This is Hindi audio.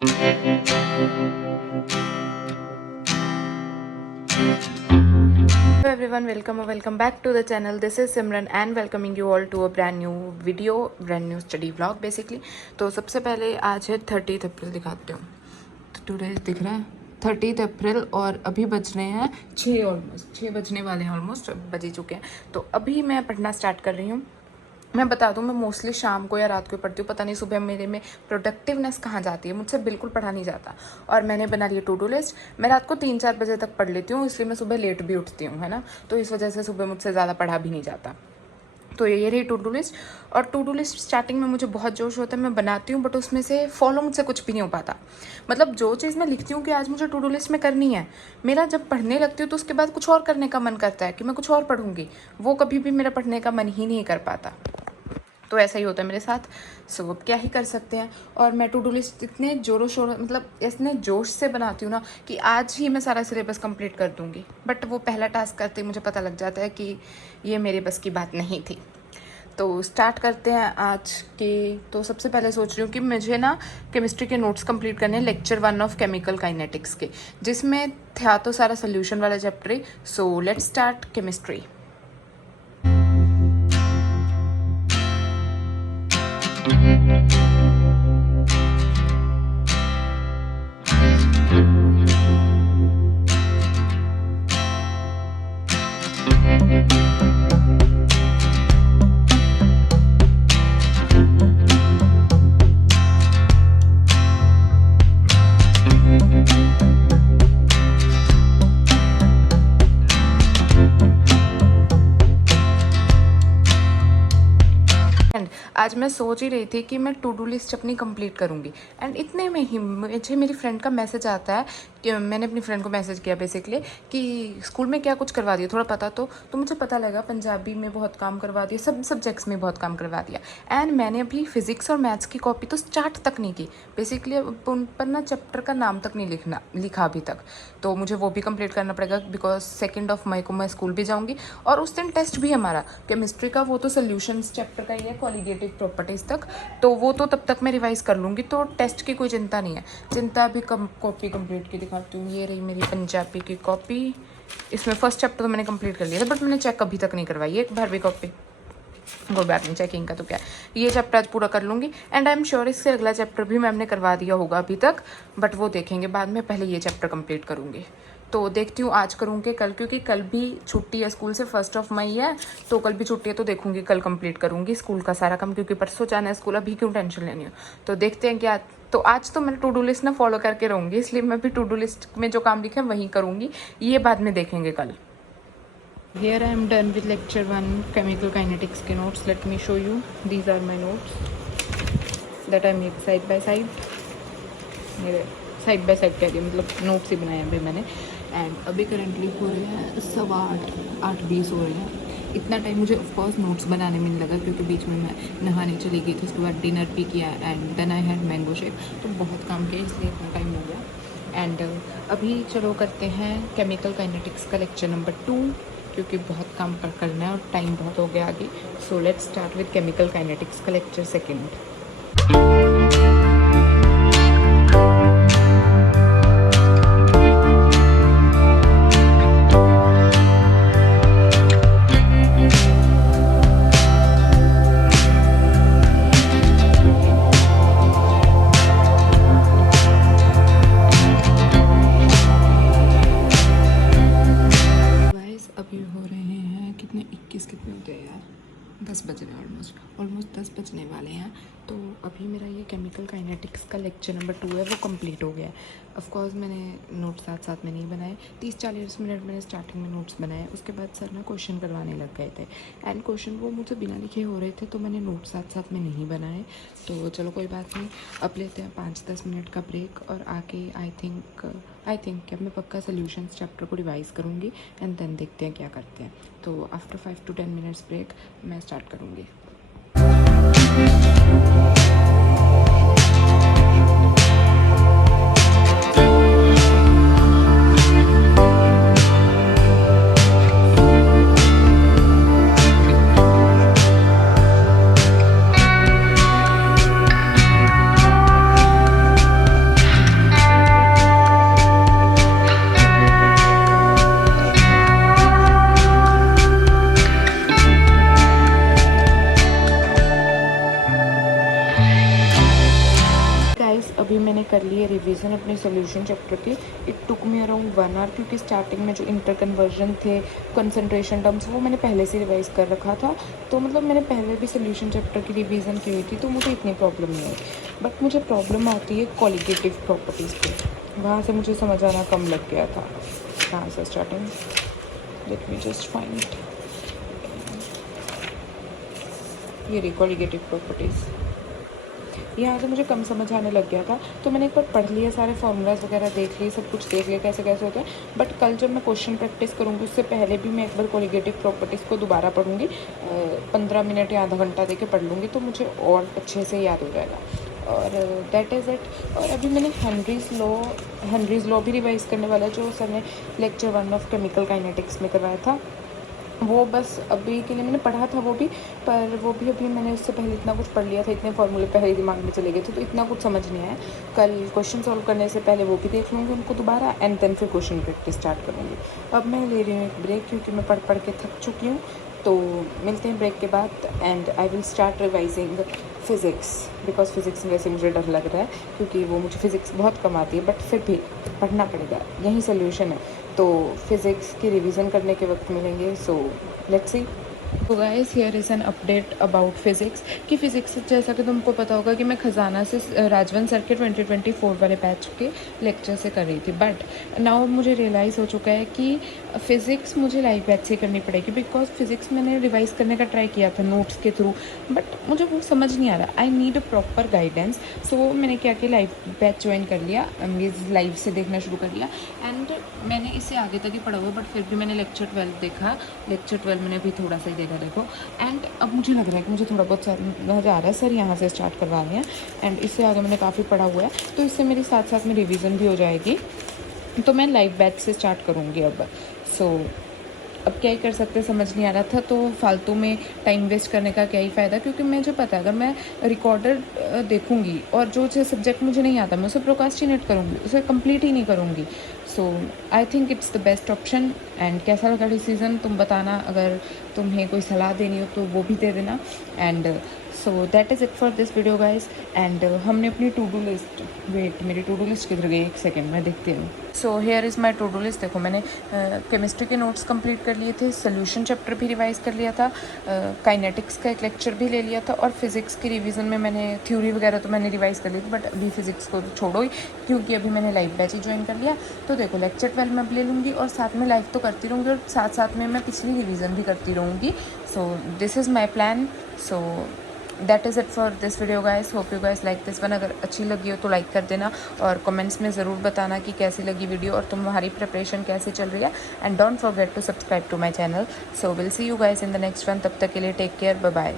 Hello everyone, welcome or welcome back to the channel. This is Simran and welcoming you all to a brand new video, brand new study vlog basically. तो सबसे पहले आज है 30 अप्रैल, दिखाते हूँ। तो टुडे दिख रहा है 30 अप्रैल और अभी बज रहे हैं 6 बजने वाले हैं, ऑलमोस्ट बज ही चुके हैं। तो अभी मैं पढ़ना स्टार्ट कर रही हूँ। मैं बता दूं, मैं मोस्टली शाम को या रात को पढ़ती हूँ, पता नहीं सुबह मेरे में प्रोडक्टिवनेस कहाँ जाती है, मुझसे बिल्कुल पढ़ा नहीं जाता। और मैंने बना लिया टू डू लिस्ट। मैं रात को 3-4 बजे तक पढ़ लेती हूँ, इसलिए मैं सुबह लेट भी उठती हूँ, है ना। तो इस वजह से सुबह मुझसे ज़्यादा पढ़ा भी नहीं जाता। तो ये रही टू डू लिस्ट। और टू डू लिस्ट स्टार्टिंग में मुझे बहुत जोश होता है, मैं बनाती हूँ, बट उसमें से फॉलो मुझसे कुछ भी नहीं हो पाता। मतलब जो चीज़ मैं लिखती हूँ कि आज मुझे टू डू लिस्ट में करनी है, मेरा जब पढ़ने लगती हूँ तो उसके बाद कुछ और करने का मन करता है कि मैं कुछ और पढ़ूँगी, वो कभी भी मेरा पढ़ने का मन ही नहीं कर पाता। तो ऐसा ही होता है मेरे साथ। सो अब क्या ही कर सकते हैं। और मैं टू डू लिस्ट इतने जोरों शोरों, मतलब इतने जोश से बनाती हूँ ना कि आज ही मैं सारा सिलेबस कंप्लीट कर दूँगी, बट वो पहला टास्क करते ही मुझे पता लग जाता है कि ये मेरे बस की बात नहीं थी। तो स्टार्ट करते हैं आज के। तो सबसे पहले सोच रही हूँ कि मुझे ना केमिस्ट्री के नोट्स कंप्लीट करने हैं, लेक्चर 1 ऑफ केमिकल काइनेटिक्स के, जिसमें था तो सारा सोल्यूशन वाला chapter he. So let's start chemistry. आज मैं सोच ही रही थी कि मैं टू डू लिस्ट अपनी कंप्लीट करूँगी, एंड इतने में ही मुझे मेरी फ्रेंड का मैसेज आता है कि मैंने अपनी फ्रेंड को मैसेज किया बेसिकली कि स्कूल में क्या कुछ करवा दिया, थोड़ा पता तो मुझे पता लगा पंजाबी में बहुत काम करवा दिया, सब सब्जेक्ट्स में बहुत काम करवा दिया। एंड मैंने अभी फिजिक्स और मैथ्स की कॉपी तो स्टार्ट तक नहीं की, बेसिकली उन पर ना चैप्टर का नाम तक नहीं लिखा अभी तक। तो मुझे वो भी कंप्लीट करना पड़ेगा, बिकॉज 2 मई को मैं स्कूल भी जाऊँगी और उस दिन टेस्ट भी हमारा केमिस्ट्री का, वो तो सोल्यूशंस चैप्टर का ही है, क्वालिटेटिव प्रॉपर्टीज़ तक। तो वो तो तब तक मैं रिवाइज़ कर लूँगी, तो टेस्ट की कोई चिंता नहीं है। चिंता अभी कॉपी कंप्लीट की दिखाती हूँ। ये रही मेरी पंजाबी की कॉपी। इसमें फर्स्ट चैप्टर तो मैंने कंप्लीट कर लिया था, बट मैंने चेक अभी तक नहीं करवाई एक बार भी कॉपी। कोई बात नहीं, चेकिंग का तो क्या है। ये चैप्टर आज पूरा कर लूँगी, एंड आई एम श्योर इससे अगला चैप्टर भी मैम ने करवा दिया होगा अभी तक, बट वो देखेंगे बाद में, पहले ये चैप्टर कंप्लीट करूँगी। तो देखती हूँ आज करूँगी कल, क्योंकि कल भी छुट्टी है स्कूल से, 1 मई है, तो कल भी छुट्टी है, तो देखूँगी कल कंप्लीट करूँगी स्कूल का सारा काम, क्योंकि परसों जाना है स्कूल, अभी क्यों टेंशन लेनी हो। तो देखते हैं क्या। तो आज तो मैं टू डू लिस्ट ना फॉलो करके रहूँगी, इसलिए मैं भी टू डू लिस्ट में जो काम लिखे वहीं करूँगी, ये बाद में देखेंगे कल। Here I am done with lecture 1 chemical kinetics के notes. Let me show you. These are my notes that I made side by side. मेरे साइड बाय साइड कह रही हूँ, मतलब नोट्स ही बनाए अभी मैंने। एंड अभी करंटली हो रहे हैं 8:20 हो रहे हैं। इतना टाइम मुझे ऑफकोर्स नोट्स बनाने में नहीं लगा, क्योंकि बीच में मैं नहाने चली गई थी, उसके बाद डिनर भी किया, and then I had mango shake, तो बहुत काम किया, इसलिए इतना टाइम हो गया। एंड अभी चलो करते हैं केमिकल काइनेटिक्स का लेक्चर नंबर 2, क्योंकि बहुत काम करना है और टाइम बहुत हो गया आगे। So let's start with chemical kinetics का लेक्चर 2। कितने 21 कितने होते हैं यार, 10 बज रहे हैं, ऑलमोस्ट 10 बजने वाले हैं। तो अभी मेरा ये केमिकल काइनेटिक्स का लेक्चर नंबर 2 है, वो कंप्लीट हो गया है। ऑफकोर्स मैंने नोट्स साथ साथ में नहीं बनाए, 30-40 मिनट मैंने स्टार्टिंग में नोट्स बनाए, उसके बाद सर ना क्वेश्चन करवाने लग गए थे, एंड क्वेश्चन वो मुझसे बिना लिखे हो रहे थे, तो मैंने नोट्स साथ साथ में नहीं बनाए। तो चलो कोई बात नहीं, अब लेते हैं 5-10 मिनट का ब्रेक, और आके आई थिंक कि अब मैं पक्का सोल्यूशंस चैप्टर को रिवाइज़ करूँगी, एंड देन देखते हैं क्या करते हैं। तो आफ्टर 5 to 10 मिनट्स ब्रेक मैं स्टार्ट करूँगी। अभी मैंने कर ली है रिवीजन अपने सोल्यूशन चैप्टर की। It took me around 1 hour, क्योंकि स्टार्टिंग में जो इंटर कन्वर्जन थे, कंसंट्रेशन टर्म्स, वो मैंने पहले से रिवाइज कर रखा था। तो मतलब मैंने पहले भी सोल्यूशन चैप्टर की रिवीजन की हुई थी, तो मुझे इतनी प्रॉब्लम नहीं आई। बट मुझे प्रॉब्लम आती है कॉलिगेटिव प्रॉपर्टीज़ पे, वहाँ से मुझे समझ आना कम लग गया था। कहाँ से starting, let me just find, ये रही कॉलिगेटिव प्रॉपर्टीज़। यहाँ से मुझे कम समझ आने लग गया था, तो मैंने एक बार पढ़ लिया, सारे फॉर्मूलाज वगैरह देख लिए, सब कुछ देख लिया कैसे कैसे होता है। बट कल जब मैं क्वेश्चन प्रैक्टिस करूँगी उससे पहले भी मैं एक बार कॉलिगेटिव प्रॉपर्टीज़ को दोबारा पढ़ूँगी, 15 मिनट या आधा घंटा दे के पढ़ लूँगी, तो मुझे और अच्छे से याद हो जाएगा। और दैट इज़ इट। और अभी मैंने हेनरीज लॉ भी रिवाइज़ करने वाला है, जो सर ने लेक्चर 1 ऑफ केमिकल काइनेटिक्स में करवाया था। वो बस अभी के लिए मैंने पढ़ा था वो भी, पर वो भी अभी मैंने उससे पहले इतना कुछ पढ़ लिया था, इतने फॉर्मूले पहले दिमाग में चले गए थे, तो इतना कुछ समझ नहीं आया। कल क्वेश्चन सॉल्व करने से पहले वो भी देख लूँगी उनको दोबारा, एंड देन फिर क्वेश्चन प्रैक्टिस स्टार्ट करूँगी। अब मैं ले रही हूँ एक ब्रेक, क्योंकि मैं पढ़ के थक चुकी हूँ। तो मिलते हैं ब्रेक के बाद, and I will start revising physics, because physics में वैसे मुझे डर लग रहा है, क्योंकि वो मुझे फ़िज़िक्स बहुत कम आती है, बट फिर भी पढ़ना पड़ेगा, यही सोल्यूशन है। तो फिज़िक्स की रिवीजन करने के वक्त मिलेंगे, सो लेट्स सी। तो guys, here is an update about physics. कि फ़िज़िक्स जैसा कि तुमको पता होगा कि मैं खजाना से राजवन सर के 2024 वाले बैच के लेक्चर से कर रही थी, बट नाउ मुझे रियलाइज़ हो चुका है कि फ़िज़िक्स मुझे लाइव बैच से करनी पड़ेगी, बिकॉज फिज़िक्स मैंने रिवाइज़ करने का ट्राई किया था नोट्स के थ्रू, बट मुझे वो समझ नहीं आ रहा। I need a proper guidance. So मैंने क्या किया, लाइव बैच ज्वाइन कर लिया, लाइव से देखना शुरू कर लिया, एंड मैंने इससे आगे तक ही पढ़ा हुआ, बट फिर भी मैंने लेक्चर 12 देखा। लेक्चर 12 मैंने भी थोड़ा सा ही देखा, देखो। एंड अब मुझे लग रहा है कि मुझे थोड़ा बहुत समझ आ रहा है, सर यहाँ से स्टार्ट करवा रहे हैं, एंड इससे आगे मैंने काफ़ी पढ़ा हुआ है, तो इससे मेरी साथ साथ में रिवीजन भी हो जाएगी। तो मैं लाइव बैच से स्टार्ट करूँगी अब। सो अब क्या ही कर सकते, समझ नहीं आ रहा था, तो फालतू में टाइम वेस्ट करने का क्या ही फ़ायदा, क्योंकि मुझे पता है अगर मैं रिकॉर्डेड देखूँगी और जो सब्जेक्ट मुझे नहीं आता मैं उसे प्रोकास्टिनेट करूँगी, उसे कंप्लीट ही नहीं करूँगी। So I think it's the best option. And कैसा लगा डिसीज़न तुम बताना, अगर तुम्हें कोई सलाह देनी हो तो वो भी दे देना। And so that is it for this video guys. And हमने अपनी टू डू लिस्ट, वेट मेरी टू डू लिस्ट किधर गई, एक सेकेंड मैं देखती हूँ। So here is my to do list. देखो, मैंने केमिस्ट्री के नोट्स कंप्लीट कर लिए थे, सोल्यूशन चैप्टर भी रिवाइज कर लिया था, काइनेटिक्स का एक लेक्चर भी ले लिया था, और फिज़िक्स की रिवीजन में मैंने थ्योरी वगैरह तो मैंने रिवाइज कर ली थी, बट अभी फिज़िक्स को तो छोड़ो ही, क्योंकि अभी मैंने लाइव बैच ही ज्वाइन कर लिया। तो देखो, लेक्चर 12 मैं अब ले लूँगी, और साथ में लाइव तो करती रहूँगी, और साथ साथ में मैं पिछली रिवीजन भी करती रहूँगी। So this is my plan. So that is it for this video guys. Hope you guys like this one. अगर अच्छी लगी हो तो लाइक कर देना, और कमेंट्स में ज़रूर बताना कि कैसी लगी वीडियो और तुम्हारी प्रिपरेशन कैसी चल रही है। And don't forget to subscribe to my channel. So will see you guys in the next one. तब तक के लिए टेक केयर, बाय बाय।